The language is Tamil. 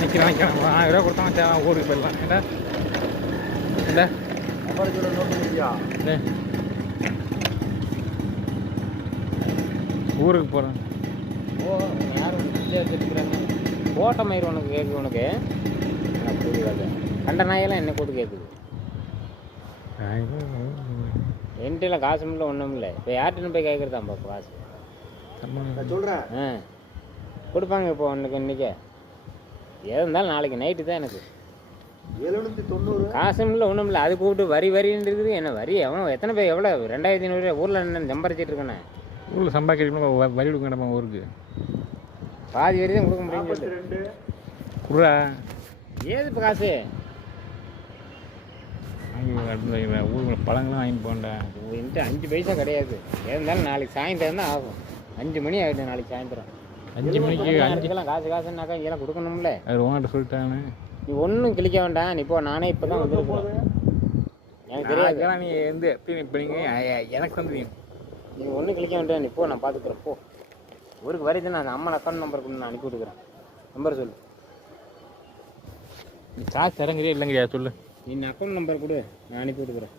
நிற்கிறான் 1000 ரூபா கொடுத்தா ஊருக்கு போயிடலாம். ஏண்டா ஏண்டா ஊருக்கு போகிறேன். யாரும் போட்ட மயிர் உனக்கு கேட்குது. உனக்கு எனக்கு புரியாது. கண்ட நாயெல்லாம் என்ன கூட்டு கேட்குது. என்கிட்ட காசும் இல்லை ஒன்றும் இல்லை. இப்போ யார்கிட்ட போய் கேட்குறதாம்பா காசு சொல்கிறேன். கொடுப்பாங்க இப்போ ஒன்றுக்கு இன்றைக்கே எது இருந்தாலும் நாளைக்கு நைட்டு தான் எனக்கு 790 காசும் இல்லை ஒன்றும் இல்லை. அது கூப்பிட்டு வரின்னு இருக்குது. என்ன வரி எவனோ எத்தனை பேர் எவ்வளோ 2500 ஊரில் என்ன சம்பாரிச்சிட்டு இருக்கேண்ணே. ஊரில் சம்பாதிக்கணும் வரி கொடுக்க நம்ம ஊருக்கு பாதி வரி தான் கொடுக்க முடியும்னு சொல்லிட்டு குர்ரா ஏது இப்போ காசு ஊருக்கு பழங்கள்லாம் வாங்கிட்டு போண்டேன். என்கிட்ட 5 பைசா கிடையாது. எது இருந்தாலும் நாளைக்கு சாயந்தரம் தான் ஆகும். 5 மணி ஆகிடும் நாளைக்கு சாயந்தரம். 5 மணிக்கு 5 காசுனாக்கா இங்கெல்லாம் கொடுக்கணும்ல. அது உங்கள்கிட்ட சொல்லிட்டானே. நீ ஒன்றும் கிளிக்க வேண்டாம். நீ இப்போ நானே இப்போ தான் வந்துருக்கேன். எனக்கு தெரியாது. நீ வந்து இப்போ நீங்கள் எனக்கு வந்து நீ ஒன்றும் கிளிக்க வேண்டாம். நீ போ, நான் பார்த்துக்குறேன். போ ஊருக்கு வரைக்கும் நான் அம்மா அக்கௌண்ட் நம்பர் கொண்டு நான் அனுப்பி விட்டுக்கிறேன். நம்பர் சொல்லு. நீ காசு தரங்கிறியா இல்லைங்கய்யா சொல்லு. நீ அக்கௌண்ட் நம்பர் கொடு, நான் அனுப்பி விட்டுக்கிறேன்.